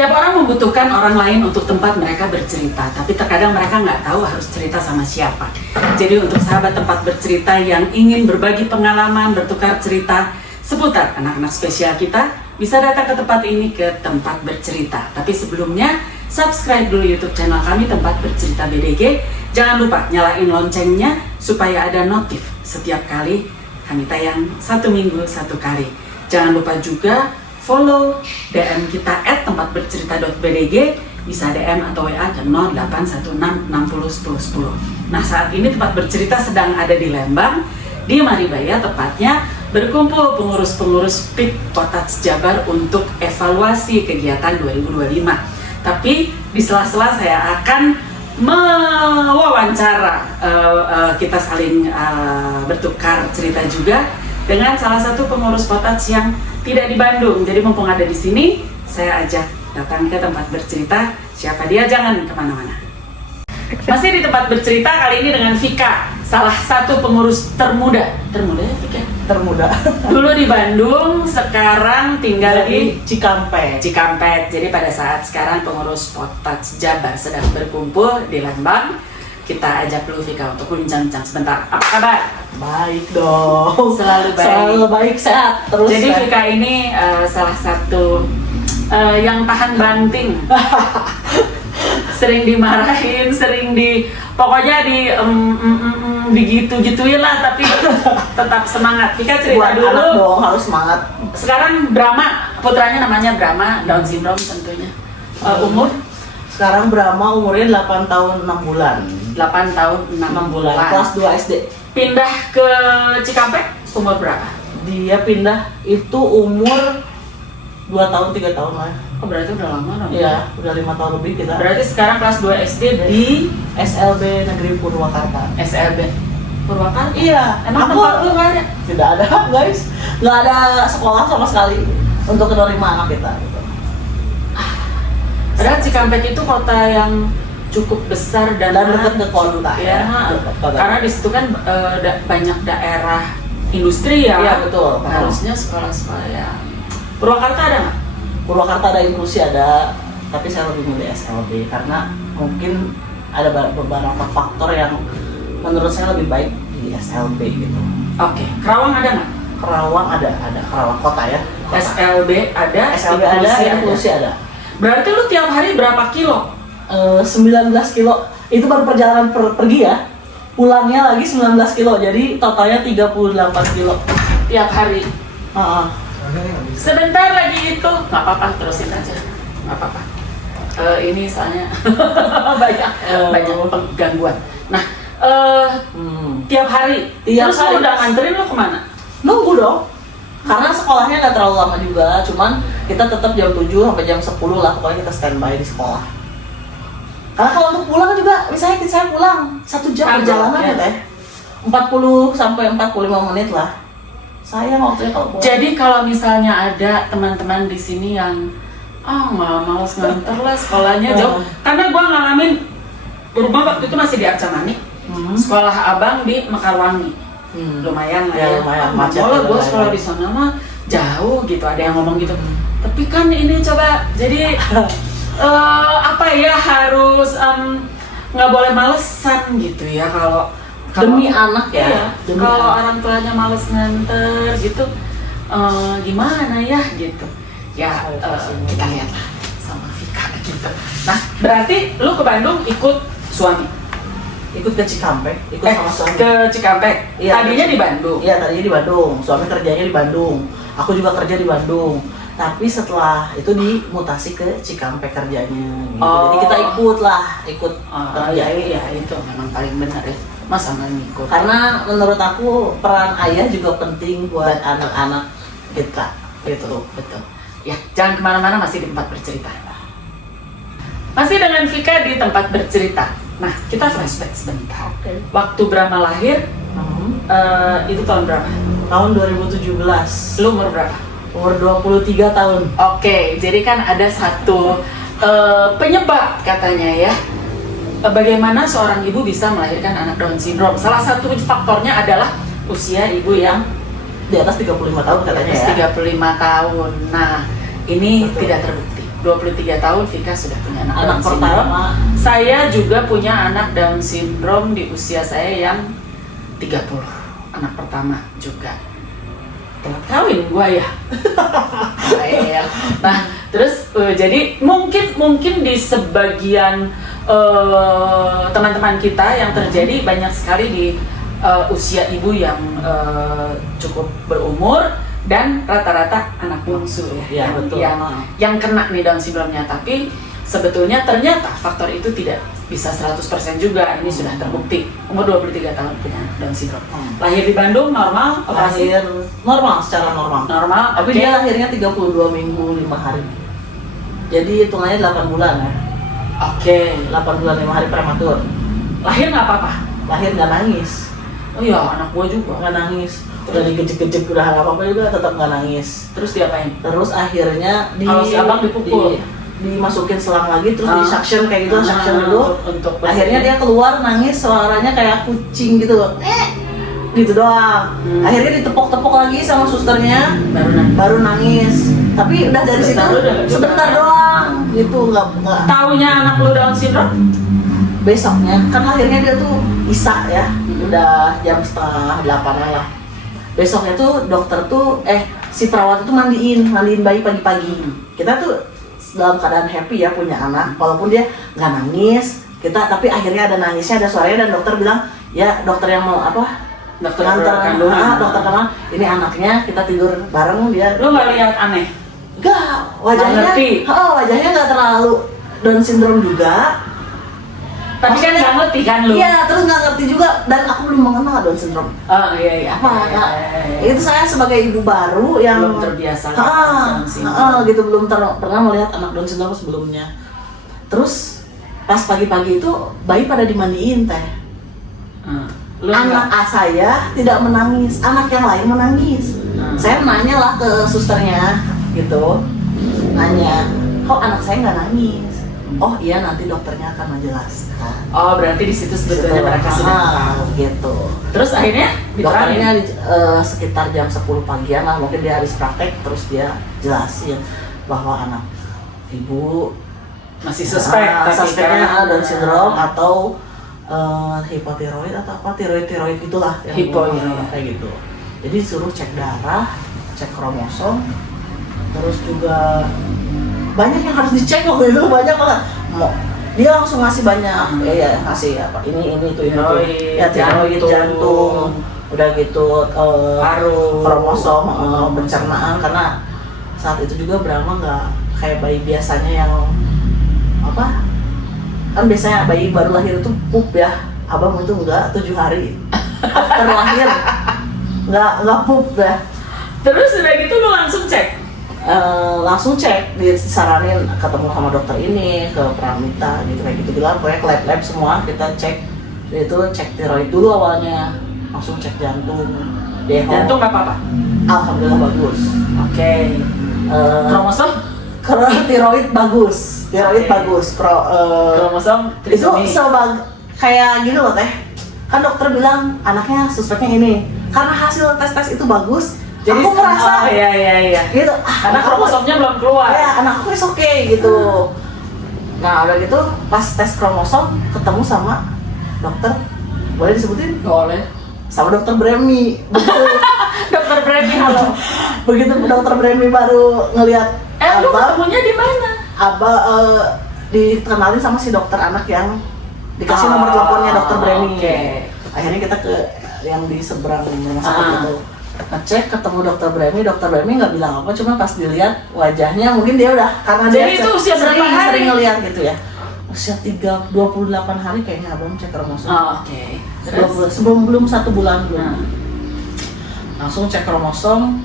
Setiap orang membutuhkan orang lain untuk tempat mereka bercerita, tapi terkadang mereka nggak tahu harus cerita sama siapa. Jadi untuk sahabat tempat bercerita yang ingin berbagi pengalaman, bertukar cerita seputar anak-anak spesial kita, bisa datang ke tempat ini, ke tempat bercerita. Tapi sebelumnya, subscribe dulu YouTube channel kami Tempat Bercerita BDG. Jangan lupa nyalain loncengnya supaya ada notif setiap kali kami tayang 1 minggu 1 kali. Jangan lupa juga follow DM kita @tempatbercerita.bdg, bisa DM atau WA ke 0816601010. Nah, saat ini Tempat Bercerita sedang ada di Lembang, di Maribaya tepatnya, berkumpul pengurus-pengurus PIK Kota Jabar untuk evaluasi kegiatan 2025. Tapi di sela-sela saya akan mewawancara, kita saling bertukar cerita juga dengan salah satu pengurus Potats yang tidak di Bandung. Jadi mumpung ada di sini, saya ajak datang ke Tempat Bercerita. Siapa dia? Jangan kemana-mana. Masih di Tempat Bercerita kali ini dengan Vika, salah satu pengurus termuda ya Vika? Termuda. Dulu di Bandung, sekarang tinggal di Cikampek. Jadi pada saat sekarang pengurus Potats Jabar sedang berkumpul di Lembang. Kita ajak dulu Vika untuk bincang-bincang sebentar. Apa kabar? Baik dong. Selalu baik. Selalu baik, sehat terus. Jadi ya. Vika ini salah satu yang tahan banting. Sering dimarahin, pokoknya digitu-gituin lah, tapi tetap semangat. Vika cerita Buat dulu. anak dong, harus semangat. Sekarang Brahma, putranya namanya Brahma, Down syndrome tentunya. Umur? Sekarang Brahma umurnya 8 tahun 6 bulan. 8 tahun 6 bulan. Kelas 2 SD. Pindah ke Cikampek umur berapa? Dia pindah itu umur 2 tahun 3 tahun lah. Oh, berarti udah lama dong. Iya, udah 5 tahun lebih kita. Berarti sekarang kelas 2 SD di SLB Negeri Purwakarta. SLB Purwakarta? Iya. Emang tempat lu nggak ada? Tidak ada, guys. Nggak ada sekolah sama sekali untuk menerima anak kita. Padahal Cikampek itu kota yang cukup besar dan dekat ke kota ya. Dekat. Karena di situ kan banyak daerah industri ya. Iya, betul. Harusnya sekolah-sekolah ya. Purwakarta ada nggak? Purwakarta ada inklusi ada, tapi saya lebih milih SLB karena mungkin ada beberapa faktor yang menurut saya lebih baik di SLB gitu. Oke. Kerawang ada nggak? Kerawang ada Kerawang kota ya. Kota. SLB ada, SLB ada, inklusi ada. Berarti lu tiap hari berapa kilo? 19 kilo. Itu baru perjalanan pergi ya. Pulangnya lagi 19 kilo. Jadi totalnya 38 kilo Tiap hari. Sebentar lagi itu nggak apa-apa, terusin aja, nggak apa-apa. Ini soalnya banyak gangguan. Nah, tiap hari. Tiap Terus hari. lu udah nganterin lu kemana? Nunggu dong. Karena sekolahnya nggak terlalu lama juga, cuman kita tetap jam 7 sampai jam 10 lah, pokoknya kita standby di sekolah. Karena kalau untuk pulang juga, misalnya saya pulang 1 jam perjalanan ya teh, 40 sampai 45 menit lah. Sayang waktunya kalau pulang. Jadi kalau misalnya ada teman-teman di sini yang malas nganter lah, sekolahnya jauh. Karena gua ngalamin rumah waktu itu masih di Arcamani, sekolah abang di Mekarwangi. Lumayan lah ya. Lumayan, macet. Kalau gue sekolah di sana mah jauh gitu, ada yang ngomong gitu. Tapi kan ini coba jadi apa ya, harus nggak boleh malesan gitu ya kalau demi anak ya. Iya, kalau orang tuanya males nganter gitu, gimana ya gitu. Ya kita lihat lah sama Vika gitu. Nah, berarti lu ke Bandung ikut suami? Ikut ke Cikampek, ikut sama suami. Ke Cikampek? Iya, Tadinya di Bandung? Iya, tadinya di Bandung. Suami kerjanya di Bandung. Aku juga kerja di Bandung. Tapi setelah itu dimutasi ke Cikampek kerjanya. Gitu. Jadi kita ikut kerja. Iya, itu memang paling benar ya. Masa nggak ngikut? Karena menurut aku peran ayah juga penting buat anak-anak kita. Betul. Ya, jangan kemana-mana, masih di Tempat Bercerita. Masih dengan Vika di Tempat Bercerita. Nah, kita flashback sebentar. Waktu Brahma lahir, itu tahun berapa? Tahun 2017. Lu umur berapa? Umur 23 tahun. Oke, jadi kan ada satu penyebab katanya ya. Bagaimana seorang ibu bisa melahirkan anak Down syndrome? Salah satu faktornya adalah usia ibu yang di atas 35 tahun katanya ya. 35 tahun. Nah, ini betul, tidak terbukti. 23 tahun Vika sudah punya anak Anak Down syndrome. pertama. Saya juga punya anak Down syndrome di usia saya yang 30. Anak pertama juga. Telat kawin gua ya. Iya. Nah, terus jadi mungkin di sebagian teman-teman kita yang terjadi banyak sekali di usia ibu yang cukup berumur dan rata-rata anak bungsu Ya, betul. yang kena nih Down syndrome-nya. Tapi sebetulnya ternyata faktor itu tidak bisa 100% juga. Ini sudah terbukti. Umur 23 tahun punya Down syndrome. Lahir di Bandung, normal, operasi Lahir normal, secara normal. normal. Tapi oke. dia lahirnya 32 minggu 5 hari. Jadi hitungannya 8 bulan ya. Oke. 8 bulan 5 hari prematur. Lahir nggak apa-apa. Lahir nggak nangis. Oh iya, anak gua juga. Nggak nangis. Udah digejek-gejek udah nggak apa-apa juga tetap nggak nangis. Terus diapain? Terus akhirnya Kalau si abang dipukul? dimasukin selang lagi terus di suction kayak gitu, suction dulu. Untuk Akhirnya dia keluar nangis, suaranya kayak kucing gitu. Gitu doang. Akhirnya ditepok-tepok lagi sama susternya, baru nangis. Tapi udah dari situ sebentar doang. Gitu nggak taunya anak lu Down syndrome? besoknya kan lahirnya dia tuh Isa ya, udah jam 7:30 lah. Besoknya tuh dokter tuh si perawat itu mandiin bayi pagi-pagi. Kita tuh dalam keadaan happy ya punya anak, walaupun dia nggak nangis kita, tapi akhirnya ada nangisnya, ada suaranya, dan dokter bilang ya dokter yang mau apa, Dokter nganter kandungan. dokter kandungan, ini anaknya, kita tidur bareng. Dia Lu nggak lihat aneh? enggak, wajahnya ngerti. wajahnya nggak terlalu Down syndrome juga. Tapi kan nggak ngerti kan lu? Iya, terus nggak ngerti juga, dan aku belum mengenal Down syndrome. Oh iya. Apa ya? Itu saya sebagai ibu baru yang belum terbiasa Down syndrome. gitu, belum pernah melihat anak Down syndrome sebelumnya. Terus pas pagi-pagi itu bayi pada dimandiin teh. Lu Anak saya tidak menangis, anak yang lain menangis. Saya nanya lah ke susternya gitu, nanya, kok anak saya nggak nangis? Oh iya, nanti dokternya akan menjelaskan. Oh, berarti di situ sebetulnya mereka sudah tahu. Gitu. Terus akhirnya Dokternya sekitar jam 10 pagian lah, mungkin dia habis praktek, terus dia jelasin bahwa anak ibu masih suspek, tapi suspeknya kan Down syndrome atau hipotiroid atau apa, tiroid gitulah, yang Hipo, ya. kayak gitu. Jadi suruh cek darah, cek kromosom, terus juga banyak yang harus dicek waktu itu, banyak banget. Dia langsung ngasih banyak, ngasih apa, ini itu ya, tiroid, jantung, udah gitu paru, kromosom, pencernaan, karena saat itu juga Brahma nggak kayak bayi biasanya yang apa, kan biasanya bayi baru lahir itu pup ya, abang itu enggak, 7 hari after lahir nggak pup ya. Terus udah gitu lu langsung cek? Langsung cek, disaranin ketemu sama dokter ini, ke Pramita gitu, kayak gitu bilang, pokoknya ke lab semua kita cek. Itu cek tiroid dulu awalnya, langsung cek jantung, Jantung nggak apa-apa? alhamdulillah bagus. Oke. Kromosom? Tiroid bagus, tiroid Oke. bagus. Kromosom Itu trisomi. kayak gini loh teh, kan dokter bilang anaknya suspeknya ini, karena hasil tes itu bagus. Jadi aku merasa iya. gitu, Karena kromosomnya belum keluar. ya anak aku is oke gitu. Nah udah gitu pas tes kromosom ketemu sama dokter, boleh disebutin? Boleh. Sama dokter Bremi. Begitu, Dokter Bremi, halo. begitu dokter Bremi baru ngelihat Lu ketemunya di mana? dikenalin sama si dokter anak yang dikasih nomor teleponnya dokter Bremi. Oke. Akhirnya kita ke yang di seberang rumah sakit Ah. itu, ngecek, ketemu dokter Bremi nggak bilang apa, cuma pas dilihat wajahnya mungkin dia udah, karena Jadi dia itu usia berapa hari? sering ngelihat gitu ya, usia 28 hari kayaknya abang cek kromosom. Oke. Terus? Sebelum belum 1 bulan belum. Nah. Langsung cek kromosom,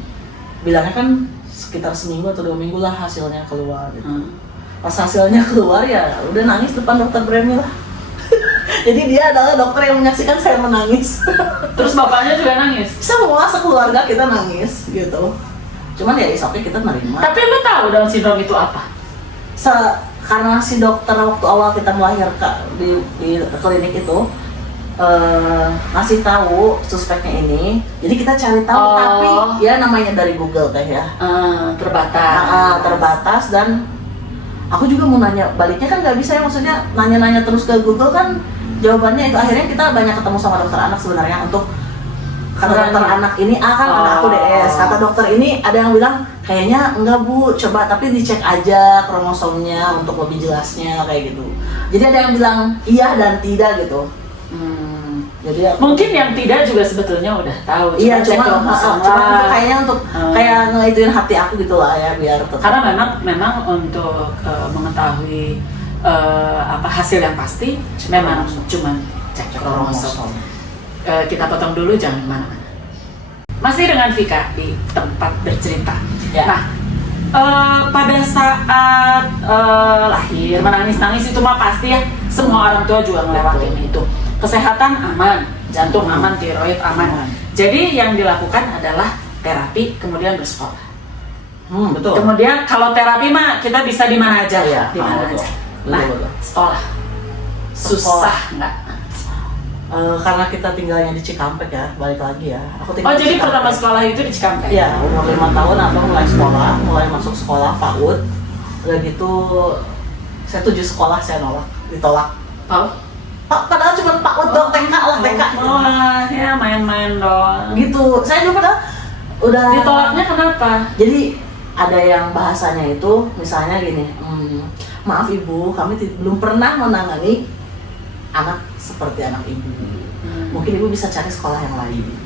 bilangnya kan sekitar seminggu atau 2 minggu lah hasilnya keluar gitu. Pas hasilnya keluar ya udah nangis depan dokter Bremi lah. Jadi dia adalah dokter yang menyaksikan saya menangis. Terus bapaknya juga nangis? Semua sekeluarga kita nangis gitu. Cuman ya oke, kita nerima. Tapi lu tahu Down syndrome itu apa? Karena si dokter waktu awal kita melahirkan di klinik itu ngasih tahu suspeknya ini, jadi kita cari tahu. Oh. Tapi ya namanya dari Google teh ya, Terbatas. terbatas, dan Aku juga mau nanya baliknya kan nggak bisa ya, maksudnya nanya-nanya terus ke Google kan jawabannya itu. Akhirnya kita banyak ketemu sama dokter anak sebenarnya untuk kata dokter anak ini kan anak aku DS, kata dokter ini ada yang bilang kayaknya enggak Bu, coba tapi dicek aja kromosomnya untuk lebih jelasnya kayak gitu. Jadi ada yang bilang iya dan tidak gitu. Jadi Mungkin yang tidak juga sebetulnya udah tahu. iya, cek cuma kromosom untuk lah. kayaknya untuk kayak ngehituin hati aku gitu lah ya, biar tetap. Karena memang untuk mengetahui hasil yang pasti memang cuma cek kromosom. Kita potong dulu, jangan kemana-mana. Masih dengan Vika di tempat bercerita. Ya. Nah, pada saat lahir menangis-nangis itu mah pasti ya, semua orang tua juga ngelewatin itu. Kesehatan aman, jantung aman, tiroid aman. Jadi yang dilakukan adalah terapi, kemudian bersekolah. Betul. Kemudian kalau terapi mah kita bisa di mana aja, Iya, di mana betul. aja. Betul, Nah, betul. sekolah susah nggak? Karena kita tinggalnya di Cikampek ya, balik lagi ya. Aku tinggal Oh, di jadi Cikampek. pertama sekolah itu di Cikampek? Iya, umur 5 tahun abang mulai sekolah, mulai masuk sekolah PAUD. Udah gitu, saya 7 sekolah saya ditolak. Pak, padahal cuma PAUD dong, TK lah, TK. Oh, ya main-main doang. Gitu, saya juga padahal udah. Ditolaknya kenapa? Jadi ada yang bahasanya itu, misalnya gini, maaf ibu, kami belum pernah menangani anak seperti anak ibu. Mungkin ibu bisa cari sekolah yang lain.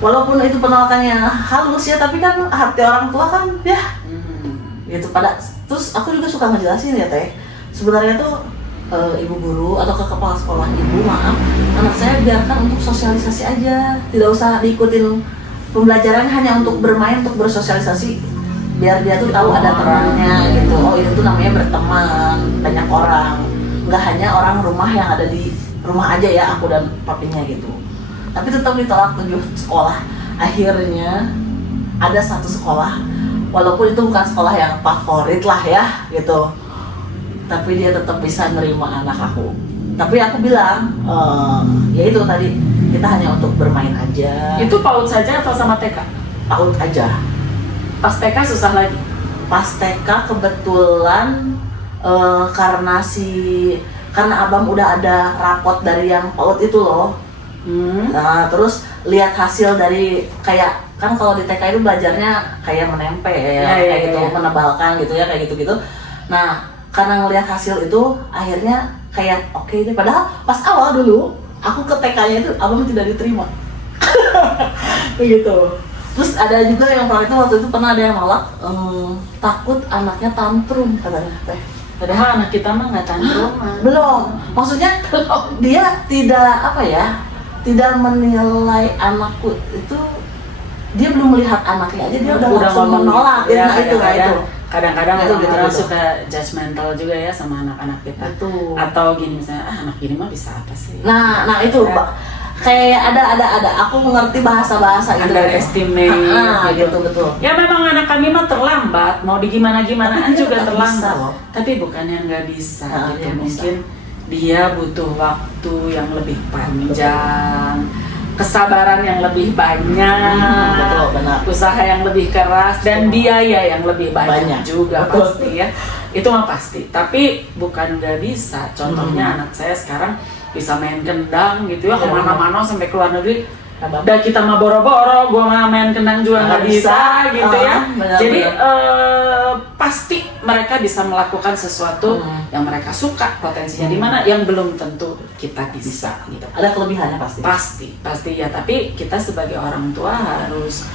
Walaupun itu penolakannya halus ya, tapi kan hati orang tua kan ya gitu. Terus aku juga suka ngejelasin ya Teh, sebenarnya tuh ibu guru atau ke kepala sekolah, ibu maaf, anak saya biarkan untuk sosialisasi aja, tidak usah diikutin pembelajarannya, hanya untuk bermain, untuk bersosialisasi, biar dia tuh tahu ada temannya gitu. Oh itu tuh namanya berteman, banyak orang, nggak hanya orang rumah yang ada di rumah aja ya, aku dan papinya gitu. Tapi tetap ditolak 7 sekolah. Akhirnya ada satu sekolah, walaupun itu bukan sekolah yang favorit lah ya gitu, tapi dia tetap bisa nerima anak aku. Tapi aku bilang, ya itu tadi, kita hanya untuk bermain aja. Itu PAUD saja atau sama TK? PAUD aja. Pas TK susah lagi? Pas TK kebetulan karena abang udah ada rapot dari yang PAUD itu loh. Nah, terus lihat hasil dari kayak, kan kalau di TK itu belajarnya kayak menempel kayak gitu, menebalkan gitu ya, kayak gitu-gitu. Nah, karena ngelihat hasil itu akhirnya kayak oke deh. Padahal pas awal dulu aku ke TK-nya itu abang tidak diterima. Kayak gitu. Terus ada juga yang waktu itu pernah ada yang nolak, takut anaknya tantrum katanya Teh. Padahal anak kita mah nggak tantrum. Belum, maksudnya dia tidak menilai anakku itu, dia belum melihat anaknya aja dia udah langsung menolak ya, itu. Kadang-kadang Itu, orang gitu. suka judgmental juga ya sama anak-anak kita. Betul. Atau gini misalnya, anak gini mah bisa apa sih? Nah itu Pak, kayak ada aku mengerti bahasa itu. Underestimate gitu, betul. Ya memang anak kami mah terlambat, mau digimana-gimanaan Tapi juga nggak terlambat. bisa loh. Tapi bukannya nggak bisa, gitu. dia Mungkin dia butuh waktu yang lebih panjang, kesabaran yang lebih banyak, betul, benar. usaha yang lebih keras, dan biaya yang lebih banyak juga betul. pasti ya. Itu mah pasti. Tapi bukan nggak bisa. Contohnya anak saya sekarang bisa main kendang gitu ya, kemana-mana sampai ke luar negeri. Dan kita mah boro-boro, gua mah main kendang juga nggak bisa gitu ya. Benar, Jadi pasti mereka bisa melakukan sesuatu yang mereka suka, potensinya di mana yang belum tentu kita bisa gitu. Ada kelebihannya pasti. Pasti ya. Tapi kita sebagai orang tua harus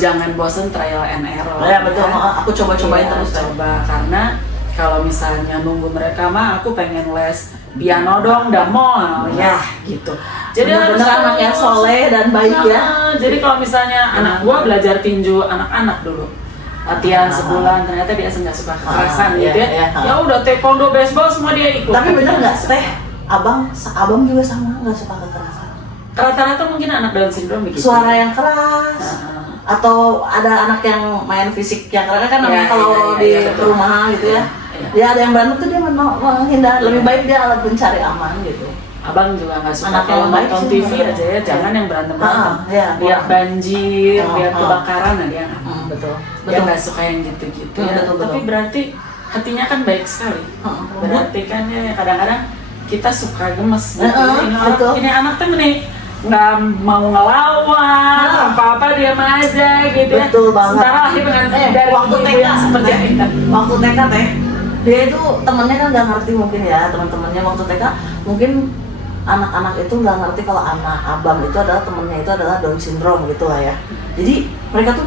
jangan bosen trial and error. Ya betul, aku coba-cobain terus. Coba, karena kalau misalnya nunggu mereka mah aku pengen les piano dong, udah mau ya gitu. Jadi harus anak yang soleh dan baik ya. Jadi kalau misalnya anak gua belajar tinju anak-anak dulu, latihan sebulan, ternyata dia nggak suka kekerasan gitu ya. Ya udah taekwondo, baseball semua dia ikut. Tapi bener nggak Teh? Abang juga sama nggak suka kekerasan. Rata-rata mungkin anak Down syndrome begitu. Suara yang keras. Atau ada anak yang main fisik yang keras kan namanya kalau di perumahan gitu ya. Dia ada yang berantem tuh dia menghindar, lebih baik dia mencari aman gitu. Abang juga nggak suka Anak kalau yang baik nonton sih, TV aja ya, jangan yang berantem lihat banjir, lihat kebakaran, dia nggak betul dia nggak suka yang gitu-gitu ya. betul. Tapi berarti hatinya kan baik sekali. Berarti kan ya kadang-kadang kita suka gemes gitu. Ini anak tuh nggak mau ngelawan, apa-apa diam aja gitu ya. Betul banget. Sementara lahir dengan dari waktu ibu TK yang seperti itu. Waktu TK teh, dia itu temennya kan nggak ngerti mungkin ya, teman-temannya waktu TK mungkin anak-anak itu nggak ngerti kalau anak abang itu adalah temennya itu adalah Down syndrome gitu lah ya. Jadi mereka tuh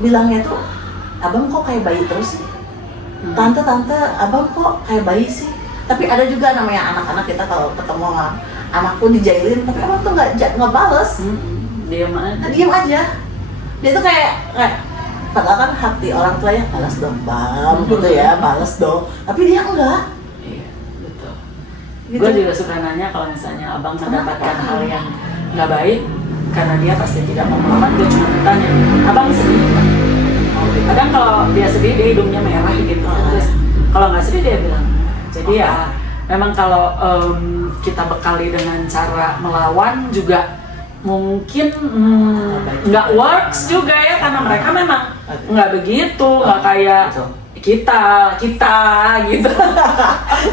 bilangnya tuh, abang kok kayak bayi terus sih? Tante, abang kok kayak bayi sih? Tapi ada juga namanya anak-anak kita kalau ketemu sama anak pun dijailin, tapi abang tuh nggak bales. Diam aja. Dia tuh kayak padahal kan hati orang tua ya, balas dong bang, gitu ya, balas dong. Tapi dia enggak. Iya, betul. Gitu. Gue juga suka nanya kalau misalnya abang mendapatkan hal yang nggak baik, karena dia pasti tidak mau melawan, gue cuma tanya, abang sedih nggak? Kadang kalau dia sedih, dia hidungnya merah gitu. Terus kalau nggak sedih dia bilang. Jadi ya, memang kalau kita bekali dengan cara melawan juga mungkin nggak works juga ya, karena mereka memang nggak begitu, nggak kayak kita gitu.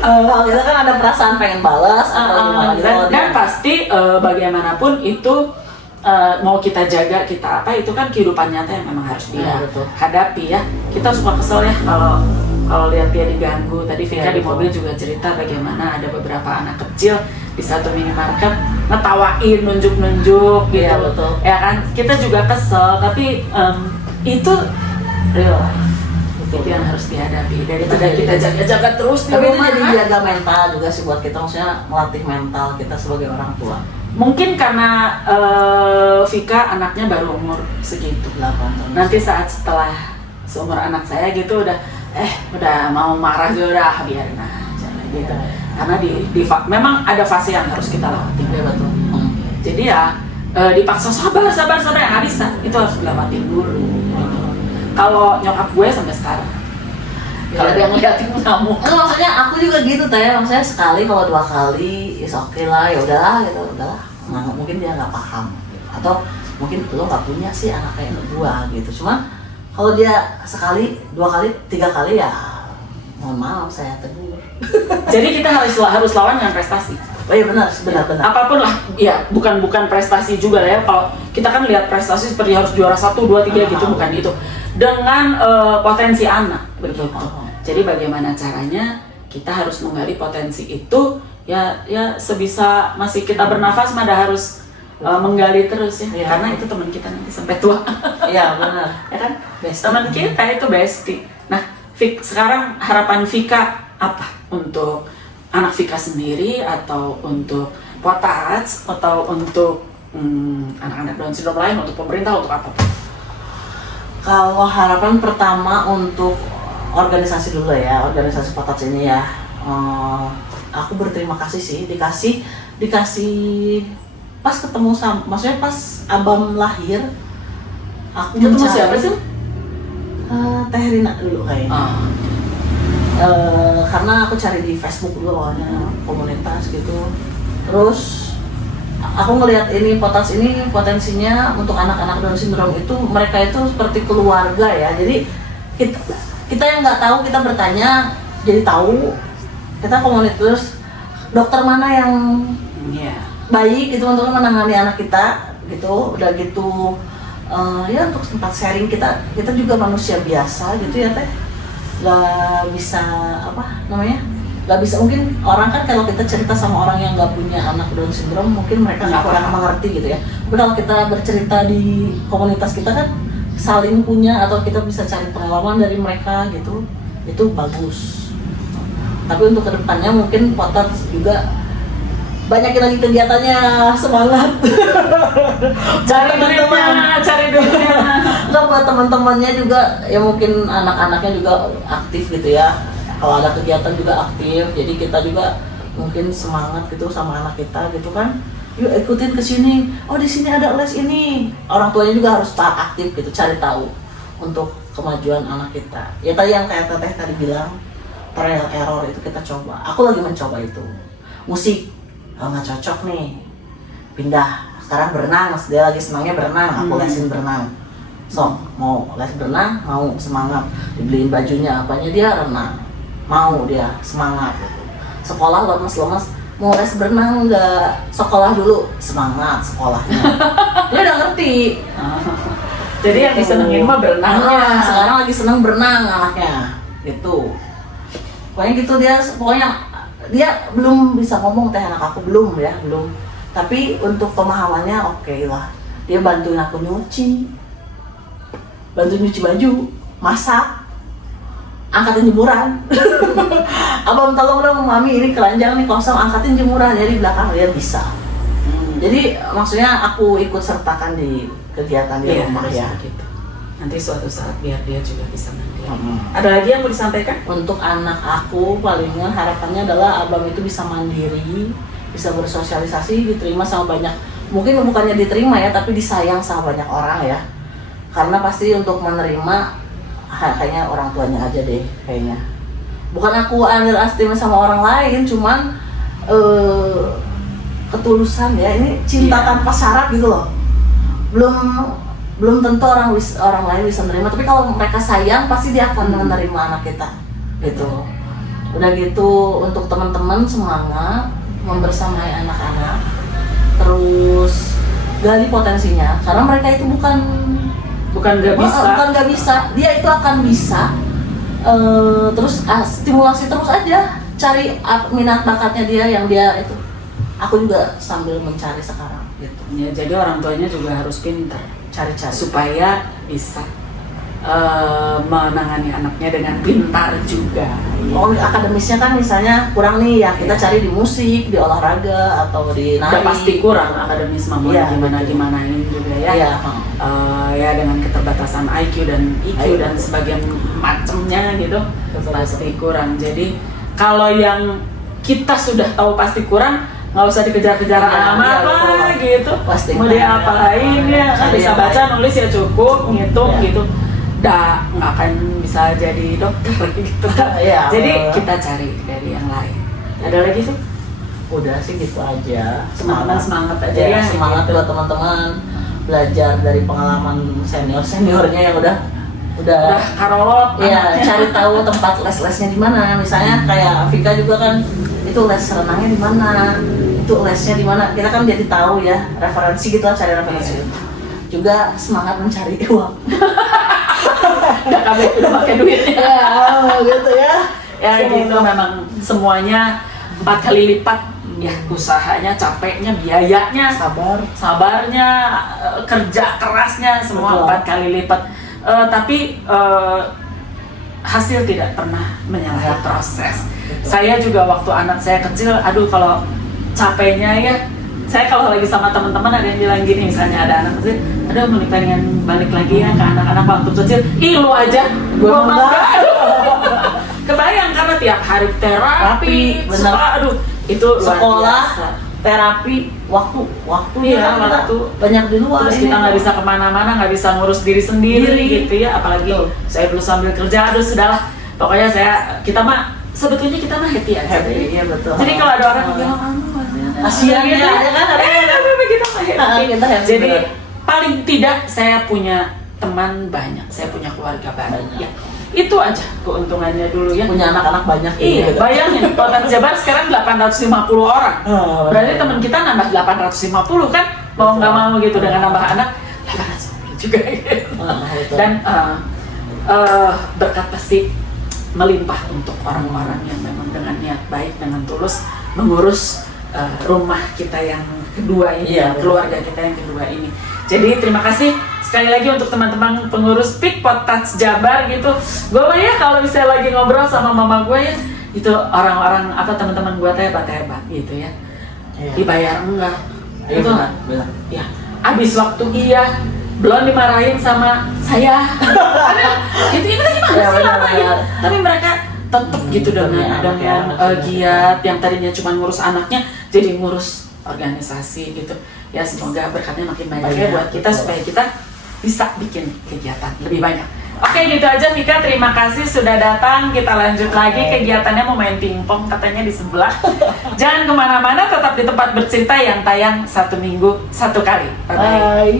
Kalau kita kan ada perasaan pengen balas atau gimana gitu. Dan pasti bagaimanapun itu mau kita jaga kita apa, itu kan kehidupan nyata yang memang harus dia hadapi ya. Kita suka kesel ya kalau lihat dia diganggu. Tadi Vika di mobil juga cerita bagaimana ada beberapa anak kecil di satu minimarket ngetawain, nunjuk-nunjuk gitu. Iya, betul. Ya kan, kita juga kesel, tapi itu real life. Itu yang harus dihadapi. Daripada kita jaga-jaga terus di tapi itu rumah. jadi jaga mental juga sih buat kita, maksudnya melatih mental kita sebagai orang tua. Mungkin karena Vika anaknya baru umur segitu. 8 tahun. Nanti saat setelah seumur anak saya gitu udah mau marah juga udah biarin aja gitu. Karena memang ada fase yang harus kita lewati. Iya betul. Jadi ya dipaksa sabar yang nggak bisa, itu harus dilewatin dulu. Kalau nyokap gue sampai sekarang, kalau dia ngeliatin ngamuk. Maksudnya aku juga gitu teh, maksudnya sekali kalau 2 kali is oke lah, ya udahlah gitu, udahlah. Nah, mungkin dia nggak paham atau mungkin lo nggak punya sih anak kayak gua gitu. Cuma kalau dia sekali, 2 kali, 3 kali ya mohon maaf saya tegur. Jadi kita harus lawan dengan prestasi. Oh iya benar. Apapun lah, ya bukan prestasi juga lah ya. Kalau kita kan lihat prestasi seperti harus juara 1, 2, 3 gitu, bukan itu. Dengan potensi anak begitu. Jadi bagaimana caranya kita harus menggali potensi itu ya sebisa masih kita bernafas mah harus menggali terus ya. Karena itu teman kita nanti sampai tua. Iya benar. Ya kan? Teman kita itu bestie. Nah, sekarang harapan Vika apa untuk anak Vika sendiri, atau untuk Potats, atau untuk anak-anak Down syndrome lain, untuk pemerintah, untuk apa? Kalau harapan pertama untuk organisasi dulu ya, organisasi Potats ini ya, aku berterima kasih sih dikasih pas ketemu sama, maksudnya pas abang lahir, aku ketemu siapa sih? Teh Rina dulu kayaknya. Karena aku cari di Facebook dulu awalnya komunitas gitu. Terus aku ngelihat ini Potats ini potensinya untuk anak-anak Down syndrome itu, mereka itu seperti keluarga ya. Jadi kita yang nggak tahu kita bertanya jadi tahu. Kita komunitas dokter mana yang baik gitu untuk menangani anak kita gitu. Udah gitu ya untuk tempat sharing kita juga manusia biasa gitu ya teh. Gak bisa gak bisa, mungkin orang kan kalau kita cerita sama orang yang gak punya anak Down syndrome mungkin mereka kurang mengerti gitu ya. Tapi kalau kita bercerita di komunitas kita kan saling punya, atau kita bisa cari pengalaman dari mereka gitu, itu bagus. Tapi untuk kedepannya mungkin Potats juga banyakin lagi kegiatannya, semangat. cari duitnya. Enggak, buat teman-temannya juga ya, mungkin anak-anaknya juga aktif gitu ya. Kalau ada kegiatan juga aktif, jadi kita juga mungkin semangat gitu sama anak kita gitu kan. Yuk ikutin ke sini. Oh di sini ada les ini. Orang tuanya juga harus aktif gitu, cari tahu untuk kemajuan anak kita. Ya tadi yang kayak Teteh tadi bilang, trial error itu kita coba. Aku lagi mencoba itu. Musik nggak cocok nih, pindah sekarang berenang. Dia lagi senangnya berenang, aku lesin berenang. So mau les berenang, mau semangat, dibeliin bajunya apanya, dia renang. mau dia semangat gitu. Sekolah lemes-lemes, mau les berenang nggak, sekolah dulu, semangat sekolahnya. Dia udah ngerti. Jadi yang disenengin mah berenangnya. Sekarang lagi seneng berenang anaknya gitu. Pokoknya gitu dia belum bisa ngomong teh, anak aku belum. Tapi untuk pemahamannya oke lah. Dia bantuin aku nyuci baju, masak, angkatin jemuran. Abang tolong dong mami, ini keranjang nih kosong, angkatin jemuran. Jadi belakang dia bisa. Jadi maksudnya aku ikut sertakan di kegiatan di rumah ya. Gitu. Nanti suatu saat biar dia juga bisa mandiri. Ada lagi yang mau disampaikan? Untuk anak aku palingan harapannya adalah abang itu bisa mandiri, bisa bersosialisasi, diterima sama banyak, mungkin bukannya diterima ya, tapi disayang sama banyak orang ya. Karena pasti untuk menerima kayaknya orang tuanya aja deh kayaknya. Bukan aku underestimate sama orang lain, cuman ketulusan ya, ini cinta tanpa syarat gitu loh. Belum tentu orang lain bisa menerima, tapi kalau mereka sayang pasti dia akan menerima anak kita gitu. Udah gitu, untuk teman-teman semangat membersamai anak-anak, terus gali potensinya, karena mereka itu bukan nggak bisa, dia itu akan bisa. Terus stimulasi terus aja, cari minat bakatnya dia yang dia itu. Aku juga sambil mencari sekarang gitu. Ya, jadi orang tuanya juga harus pintar Cari-cari supaya bisa menangani anaknya dengan pintar juga. Oh, akademisnya kan misalnya kurang nih ya, kita cari di musik, di olahraga, atau di nari. Udah pasti kurang akademis mama, gimanain juga ya. Iya. Ya dengan keterbatasan IQ dan EQ dan sebagian macamnya gitu, pasti kurang. Jadi kalau yang kita sudah tahu pasti kurang, nggak usah dikejar-kejar amat lah gitu. Pasti mau dia apain ya, bisa baca nulis ya cukup, ngitung gitu. Nggak akan bisa jadi dokter gitu. Jadi kita cari dari yang lain. Ada lagi tuh? Udah sih gitu aja. Semangat aja ya. ya. Semangat gitu. buat teman-teman, belajar dari pengalaman seniornya yang udah karolot. Ya, cari tahu tempat les-lesnya di mana. Misalnya kayak Vika juga kan, itu les renangnya di mana, itu lesnya di mana. Kita kan jadi tahu ya, referensi gitu lah, cari referensi. Juga semangat mencari uang. Udah pakai duitnya. Ya, gitu ya. Ya gitu, memang semuanya 4 kali lipat ya, usahanya, capeknya, biayanya, sabarnya, kerja kerasnya, semua 4 kali lipat. Tapi hasil tidak pernah menyalahi proses. Saya juga waktu anak saya kecil, aduh kalau capeknya ya, saya kalau lagi sama teman-teman ada yang bilang gini, misalnya ada anak kecil, aduh pengen balik lagi ya ke anak-anak waktu kecil. Ih lu aja, gua enggak. Kebayang karena tiap hari terapi, bener. Aduh itu sekolah, terapi, waktu iya, kan waktu banyak di luar. Terus kita nggak bisa kemana-mana, nggak bisa ngurus diri sendiri gitu ya, apalagi saya belum sambil kerja. Aduh sudahlah, pokoknya kita mah sebetulnya kita mah happy aja. Iya betul. Jadi kalau ada orang yang bilang kasihan ya, kan kita mah happy. Jadi bener. paling tidak saya punya teman banyak, saya punya keluarga banyak. Ya, itu aja keuntungannya dulu ya. Punya anak-anak banyak. Iya, bayangin Kota Jabar sekarang 850 orang. Berarti teman kita nambah 850 kan? Mau nggak mau gitu, dengan nambah anak 850 juga gitu. Dan berkat pasti melimpah untuk orang-orang yang memang dengan niat baik, dengan tulus mengurus rumah kita yang kedua ini, keluarga kita yang kedua ini. Jadi terima kasih sekali lagi untuk teman-teman pengurus Peak Potats Jabar gitu. Gue mah ya kalau misalnya lagi ngobrol sama mama gue ya, itu orang-orang teman-teman gue hebat gitu ya. Dibayar enggak? Itu ya. Abis waktu belum dimarahin sama saya. Itu gimana sih lama ya? Tapi mereka tetap gitu dengan giat, yang tadinya cuma ngurus anaknya jadi ngurus organisasi gitu. Ya semoga berkatnya makin banyak ya buat kita supaya kita bisa bikin kegiatan lebih banyak. Oke gitu aja Vika, terima kasih sudah datang. Kita lanjut lagi kegiatannya, mau main pingpong katanya di sebelah. Jangan kemana-mana, tetap di tempat bercerita yang tayang 1 minggu 1 kali. Bye-bye.